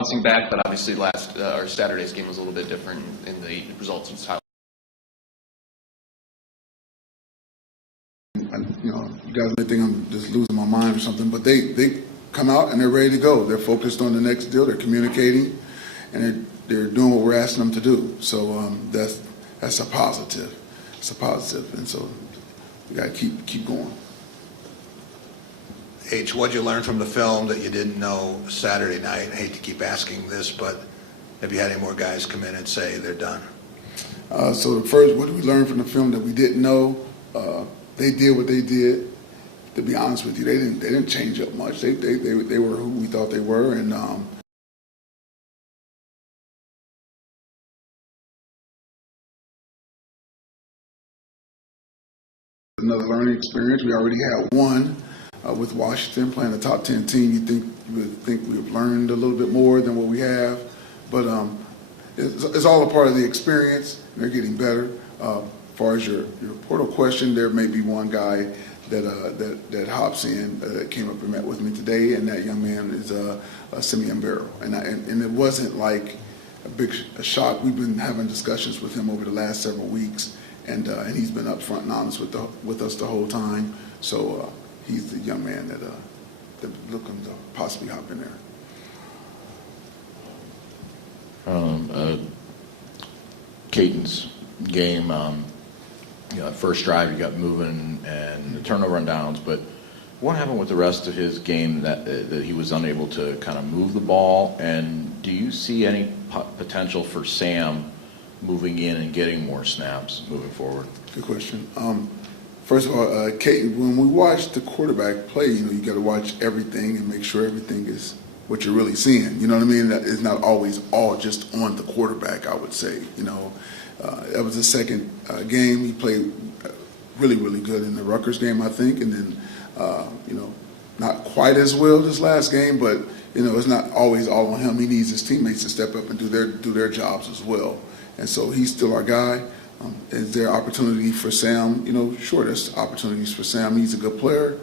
bouncing back, but obviously or Saturday's game was a little bit different in the results and style. You guys may think I'm just losing my mind or something, but they come out and they're ready to go. They're focused on the next deal. They're communicating, and they're doing what we're asking them to do. So that's a positive. It's a positive, and so we got to keep going. H, what'd you learn from the film that you didn't know Saturday night? I hate to keep asking this, but have you had any more guys come in and say they're done? So the first, what did we learn from the film that we didn't know? They did what they did. To be honest with you, they didn't change up much. They were who we thought they were, and another learning experience. We already had one with Washington playing a top 10 team. You would think we've learned a little bit more than what we have, but it's all a part of the experience. They're getting better. As far as your portal question, there may be one guy that hops in that came up and met with me today, and that young man is Simeon Barrow. And it wasn't like a shock. We've been having discussions with him over the last several weeks, and he's been upfront and honest with us the whole time. So he's the young man that looking to possibly hop in there. Caden's game. First drive, you got moving and the turnover on downs, but what happened with the rest of his game that he was unable to kind of move the ball? And do you see any potential for Sam moving in and getting more snaps moving forward? Good question. First of all, Caden, when we watch the quarterback play, you got to watch everything and make sure everything is what you're really seeing. You know what I mean? That it's not always all just on the quarterback, I would say. That was the second game. He played really, really good in the Rutgers game, I think, and then, not quite as well this last game, but, it's not always all on him. He needs his teammates to step up and do their jobs as well. And so he's still our guy. Is there opportunity for Sam? Sure, there's opportunities for Sam. He's a good player,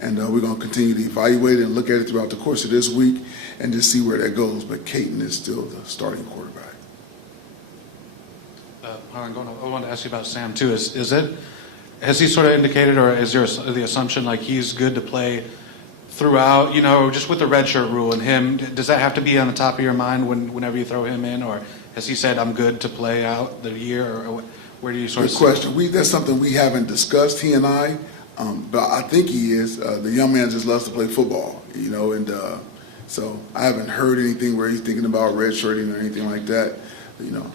and we're going to continue to evaluate it and look at it throughout the course of this week and just see where that goes. But Caden is still the starting quarterback. I wanted to ask you about Sam too. Has he sort of indicated, or is there the assumption like he's good to play throughout? Just with the redshirt rule and him, does that have to be on the top of your mind whenever you throw him in, or has he said I'm good to play out the year, or where do you sort of? Good question. That's something we haven't discussed, he and I, but I think he is. The young man just loves to play football, and so I haven't heard anything where he's thinking about redshirting or anything like that.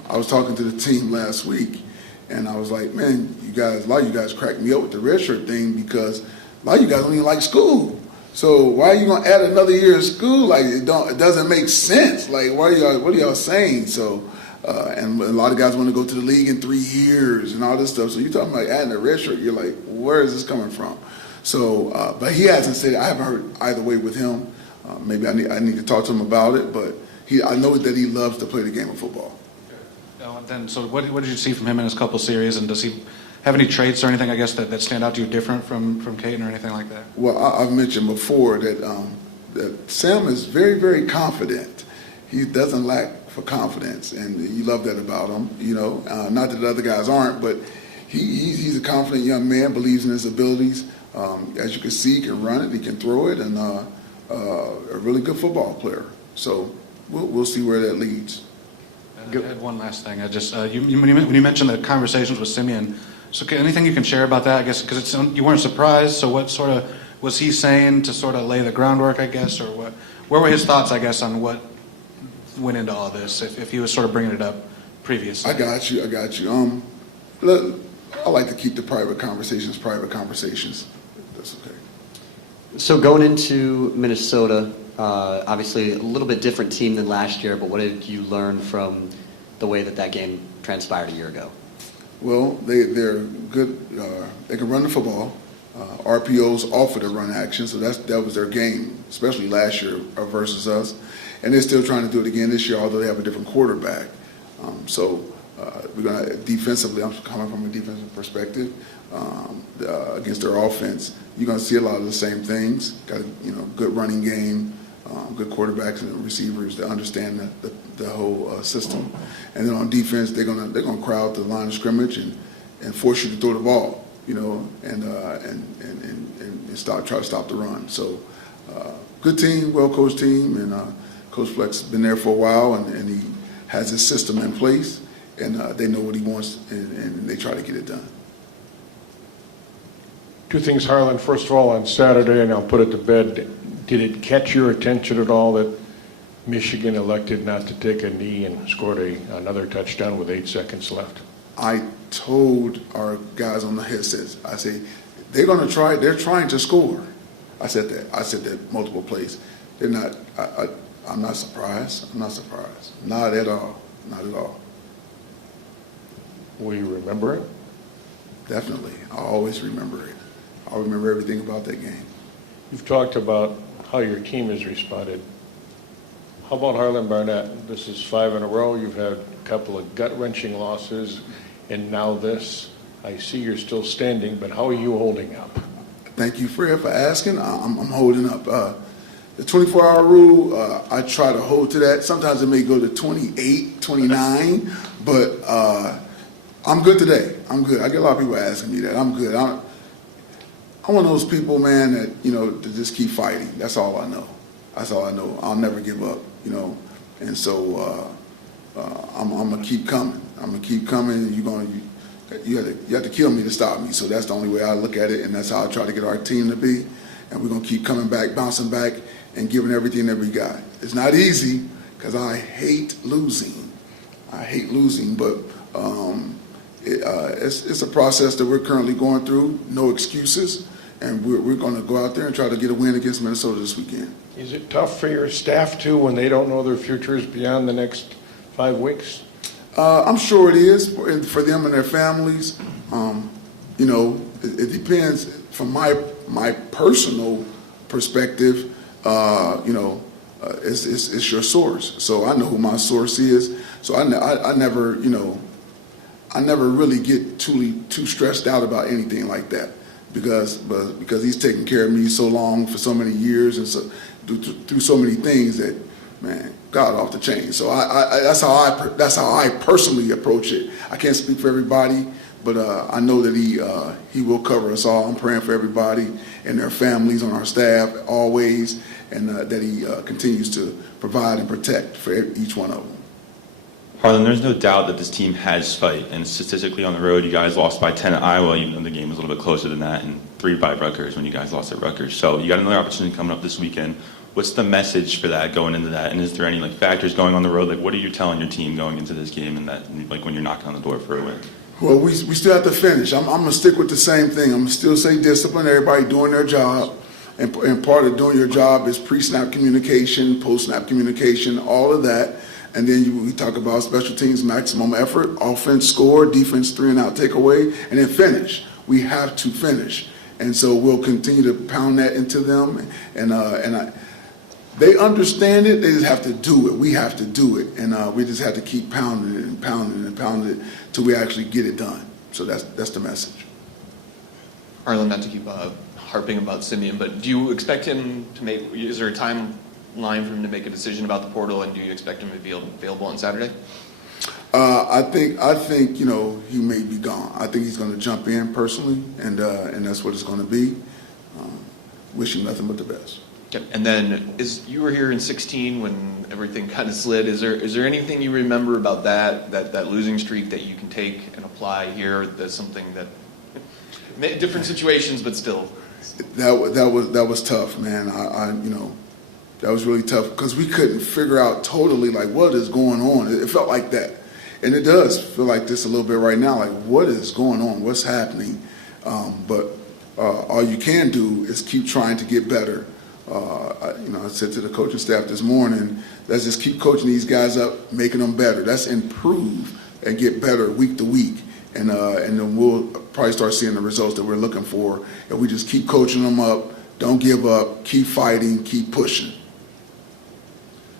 I was talking to the team last week, and I was like, man, a lot of you guys cracked me up with the redshirt thing because a lot of you guys don't even like school. So why are you going to add another year of school? Like, it doesn't make sense. Like, what are y'all saying? So, and a lot of guys want to go to the league in 3 years and all this stuff. So you're talking about adding a redshirt. You're like, where is this coming from? So, but he hasn't said it. I haven't heard either way with him. Maybe I need to talk to him about it, but I know that he loves to play the game of football. So what did you see from him in his couple series, and does he have any traits or anything, I guess, that stand out to you different from Caden or anything like that? Well, I've mentioned before that Sam is very, very confident. He doesn't lack for confidence, and you love that about him. Not that the other guys aren't, but he's a confident young man, believes in his abilities. As you can see, he can run it, he can throw it, and a really good football player. So we'll see where that leads. I had one last thing. When you mentioned the conversations with Simeon, so anything you can share about that? I guess because you weren't surprised. So what sort of was he saying to sort of lay the groundwork? I guess, or what? Where were his thoughts? I guess on what went into all this. If he was sort of bringing it up previously. I got you. Look, I like to keep the private conversations. That's okay. So going into Minnesota. Obviously, a little bit different team than last year, but what did you learn from the way that game transpired a year ago? Well, they're good. They can run the football. RPOs offer the run action, so that was their game, especially last year versus us. And they're still trying to do it again this year, although they have a different quarterback. So we're going to defensively. I'm coming from a defensive perspective against their offense. You're going to see a lot of the same things. Got a good running game. good quarterbacks and receivers that understand the whole system. And then on defense, they're gonna crowd the line of scrimmage and force you to throw the ball, you know, and try to stop the run. So good team, well-coached team, and Coach Fleck's been there for a while, and he has his system in place, and they know what he wants, and they try to get it done. Two things, Harlan. First of all, on Saturday, and I'll put it to bed, did it catch your attention at all that Michigan elected not to take a knee and scored another touchdown with 8 seconds left? I told our guys on the headsets, I say, they're trying to score. I said that multiple plays. They're not, I'm not surprised. I'm not surprised. Not at all. Not at all. Will you remember it? Definitely. I always remember it. I'll remember everything about that game. You've talked about how your team has responded. How about Harlan Barnett? This is 5 in a row. You've had a couple of gut-wrenching losses, and now this. I see you're still standing, but how are you holding up? Thank you, Fred, for asking. I'm holding up. The 24-hour rule, I try to hold to that. Sometimes it may go to 28, 29, but I'm good today. I'm good. I get a lot of people asking me that. I'm good. I'm one of those people, man, that, you know, to just keep fighting. That's all I know. That's all I know. I'll never give up, you know. And so I'm gonna keep coming. I'm gonna keep coming. You have to kill me to stop me. So that's the only way I look at it, and that's how I try to get our team to be. And we're gonna keep coming back, bouncing back, and giving everything that we got. It's not easy because I hate losing. I hate losing, but it's a process that we're currently going through. No excuses. And we're going to go out there and try to get a win against Minnesota this weekend. Is it tough for your staff, too, when they don't know their futures beyond the next 5 weeks? I'm sure it is for them and their families. You know, it depends. From my personal perspective, you know, it's your source. So I know who my source is. So I never, you know, I never really get too stressed out about anything like that. Because he's taken care of me so long for so many years and so through so many things that, man, God off the chain. So that's how I personally approach it. I can't speak for everybody, but I know that he will cover us all. I'm praying for everybody and their families on our staff always, and that he continues to provide and protect for each one of them. Harlan, there's no doubt that this team has fight, and statistically on the road, you guys lost by 10 at Iowa, even though the game was a little bit closer than that, and 3 by Rutgers when you guys lost at Rutgers. So you got another opportunity coming up this weekend. What's the message for that going into that? And is there any factors going on the road? What are you telling your team going into this game, and that when you're knocking on the door for a win? Well, we still have to finish. I'm going to stick with the same thing. I'm going to still say discipline, everybody doing their job. And part of doing your job is pre-snap communication, post-snap communication, all of that. And then we talk about special teams, maximum effort, offense score, defense 3-and-out takeaway, and then finish. We have to finish. And so we'll continue to pound that into them. They understand it. They just have to do it. We have to do it. And we just have to keep pounding it and pounding it and pounding it till we actually get it done. So that's the message. Harlan, not to keep harping about Simeon, but do you expect him to make, is there a timeline for him to make a decision about the portal, and do you expect him to be available on Saturday? I think you know, he may be gone. I think he's going to jump in personally, and that's what it's going to be. Wish him nothing but the best. Okay. And then, you were here in 2016 when everything kind of slid. Is there anything you remember about that losing streak that you can take and apply here? That's something that different situations, but still. That was tough, man. You know, that was really tough because we couldn't figure out totally what is going on. It felt like that, and it does feel like this a little bit right now. What is going on? What's happening? But all you can do is keep trying to get better. I said to the coaching staff this morning, let's just keep coaching these guys up, making them better. Let's improve and get better week to week, and then we'll probably start seeing the results that we're looking for. If we just keep coaching them up, don't give up, keep fighting, keep pushing.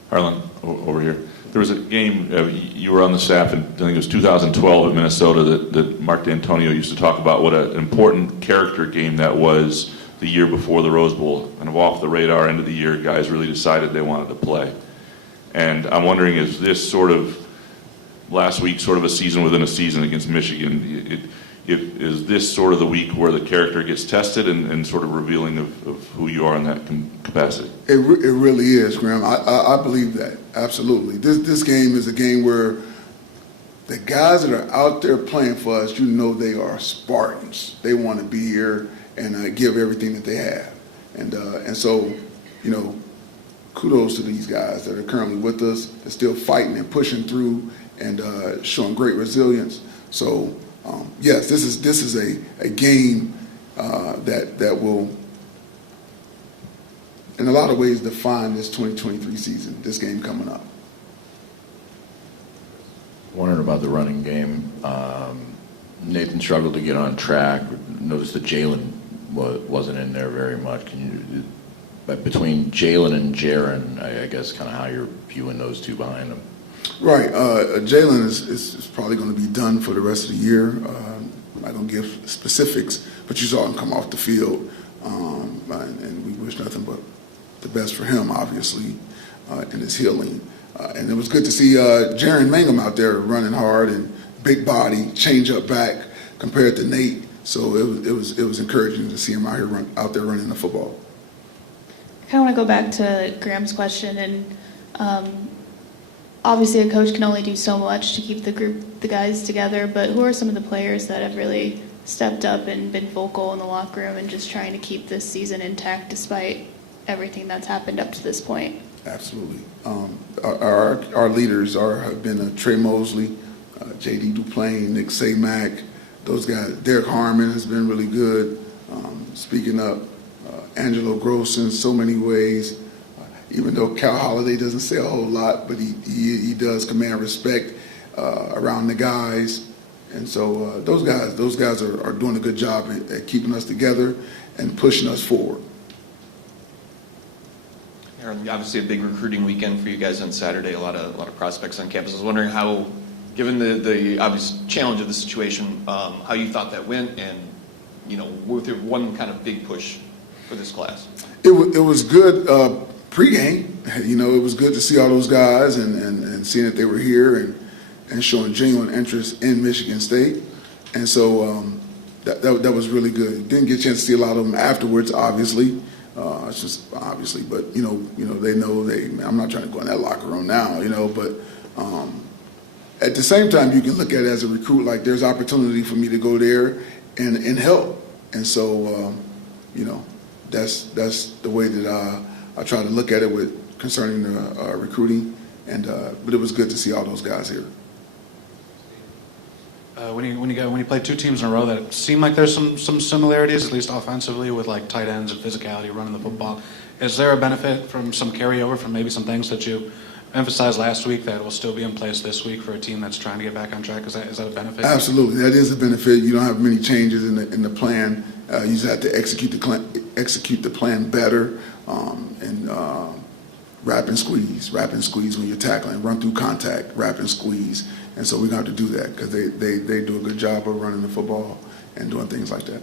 Harlan, over here. There was a game, you were on the staff, in, I think it was 2012 at Minnesota, that Mark D'Antonio used to talk about what an important character game that was the year before the Rose Bowl, kind of off the radar end of the year, guys really decided they wanted to play. And I'm wondering, is this sort of last week sort of a season within a season against Michigan? Is this sort of the week where the character gets tested and sort of revealing of who you are in that capacity? It really is, Graham. I believe that, absolutely. This game is a game where the guys that are out there playing for us, they are Spartans. They want to be here and give everything that they have. And so, kudos to these guys that are currently with us, and still fighting and pushing through and showing great resilience. So, yes, this is a game that will, in a lot of ways, define this 2023 season, this game coming up. Wondering about the running game. Nathan struggled to get on track. Noticed that Jalen wasn't in there very much. But between Jalen and Jaron, I guess kind of how you're viewing those two behind them. Right. Jalen is probably going to be done for the rest of the year. I'm not going to give specifics, but you saw him come off the field, and we wish nothing but the best for him, obviously, in his healing. And it was good to see Jaron Mangum out there running hard and big body, change up back compared to Nate. So it was encouraging to see him out there running the football. I kind of want to go back to Graham's question, and obviously a coach can only do so much to keep the guys together, but who are some of the players that have really stepped up and been vocal in the locker room and just trying to keep this season intact despite everything that's happened up to this point? Absolutely. Our leaders have been Trey Mosley, J.D. Duplain, Nick Samac, those guys. Derek Harmon has been really good. Speaking up, Angelo Gross in so many ways. Even though Cal Holiday doesn't say a whole lot, but he does command respect around the guys. And so those guys are doing a good job at keeping us together and pushing us forward. Aaron, obviously a big recruiting weekend for you guys on Saturday, a lot of prospects on campus. I was wondering how, given the obvious challenge of the situation, how you thought that went, and with your one kind of big push for this class. It was good pregame. It was good to see all those guys and seeing that they were here and showing genuine interest in Michigan State. And so that was really good. Didn't get a chance to see a lot of them afterwards, obviously. It's just obviously, but they know I'm not trying to go in that locker room now, but at the same time, you can look at it as a recruit, like there's opportunity for me to go there and help. And so, that's the way that I try to look at it concerning recruiting. But it was good to see all those guys here. When you play two teams in a row that seem like there's some similarities, at least offensively, with like tight ends and physicality, running the football, is there a benefit from some carryover from maybe some things that you emphasized last week that will still be in place this week for a team that's trying to get back on track? Is that a benefit? Absolutely, that is a benefit. You don't have many changes in the plan. You just have to execute the plan better, and wrap and squeeze when you're tackling, run through contact, wrap and squeeze. And so we're going to have to do that because they do a good job of running the football and doing things like that.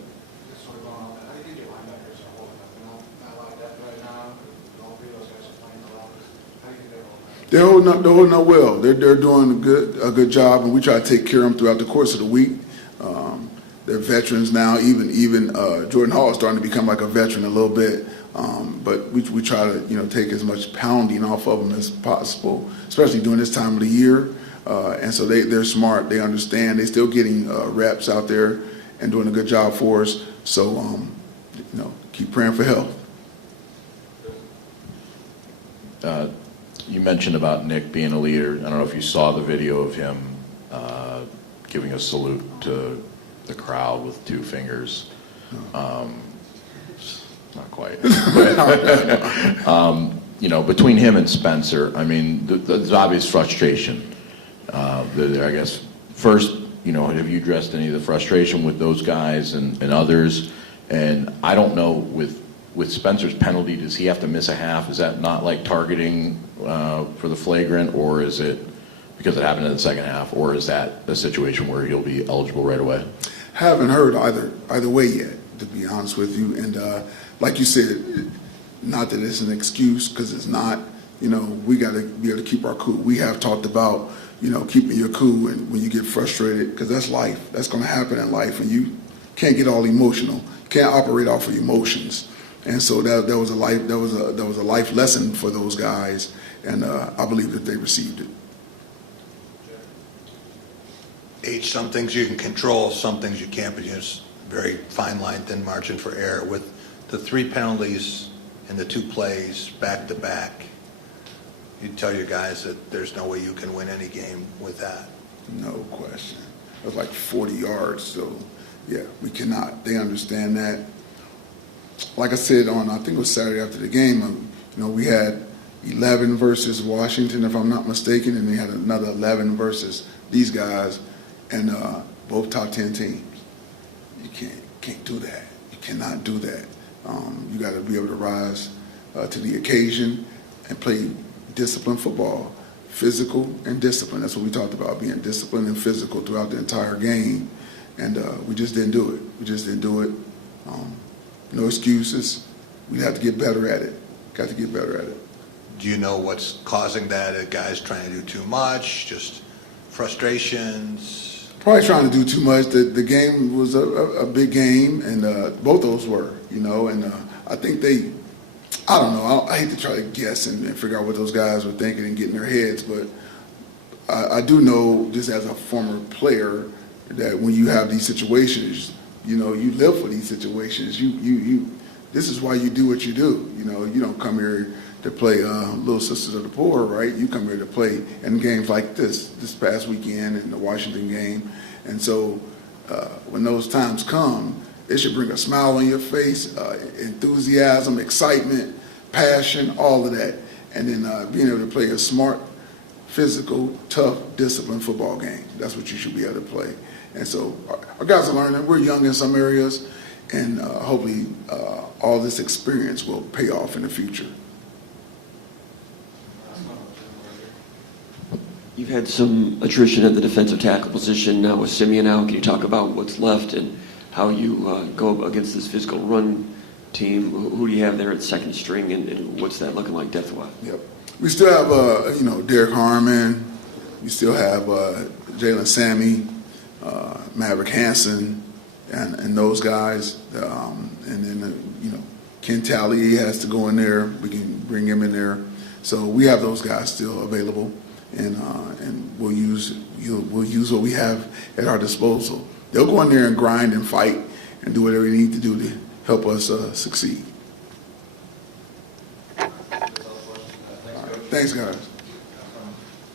They're holding up well. They're doing a good job, and we try to take care of them throughout the course of the week. They're veterans now. Even Jordan Hall is starting to become like a veteran a little bit. But we try to take as much pounding off of them as possible, especially during this time of the year. And so they're smart. They understand. They're still getting reps out there and doing a good job for us. So keep praying for health. You mentioned about Nick being a leader. I don't know if you saw the video of him giving a salute to the crowd with two fingers. Not quite. But, between him and Spencer, I mean, there's obvious frustration there. I guess first, have you addressed any of the frustration with those guys and others? And I don't know with Spencer's penalty, does he have to miss a half? Is that not like targeting for the flagrant, or is it because it happened in the second half, or is that a situation where he'll be eligible right away? Haven't heard either way yet. to be honest with you. And like you said, not that it's an excuse, because it's not. You know, we got to be able to keep our cool. We have talked about, you know, keeping your cool and when you get frustrated, because that's life. That's going to happen in life, and you can't get all emotional. You can't operate off of emotions. And so that was a life lesson for those guys, and I believe that they received it. H, some things you can control, some things you can't, but there's very fine line, thin margin for error. With the 3 penalties and the 2 plays back to back, you tell your guys that there's no way you can win any game with that. No question. It was like 40 yards, so yeah, we cannot. They understand that. Like I said on, I think it was Saturday after the game, you know, we had 11 versus Washington, if I'm not mistaken, and they had another 11 versus these guys, and both top 10 teams. You can't do that. You cannot do that. You got to be able to rise to the occasion and play disciplined football, physical and discipline. That's what we talked about, being disciplined and physical throughout the entire game, and we just didn't do it. We just didn't do it. No excuses. We have to get better at it. Got to get better at it. Do you know what's causing that? Are guys trying to do too much? Just frustrations? Probably trying to do too much. The game was a big game, and both those were, you know, and I think I don't know, I hate to try to guess and figure out what those guys were thinking and get in their heads, but I do know, just as a former player, that when you have these situations, you know, you live for these situations. This is why you do what you do. You know, you don't come here to play Little Sisters of the Poor, right? You come here to play in games like this past weekend and the Washington game. And so when those times come, it should bring a smile on your face, enthusiasm, excitement, passion, all of that. And then being able to play a smart, physical, tough, disciplined football game. That's what you should be able to play. And so our guys are learning. We're young in some areas, and hopefully all this experience will pay off in the future. You've had some attrition at the defensive tackle position now with Simeon out. Can you talk about what's left and how you go against this physical run team? Who do you have there at second string, and what's that looking like depth-wise? Yep. We still have, you know, Derek Harmon. We still have Jalen Sammy, Maverick Hansen, and those guys. And then, you know, Ken Talley has to go in there. We can bring him in there. So we have those guys still available, and we'll use what we have at our disposal. They'll go in there and grind and fight and do whatever they need to do to help us succeed. Thanks, guys.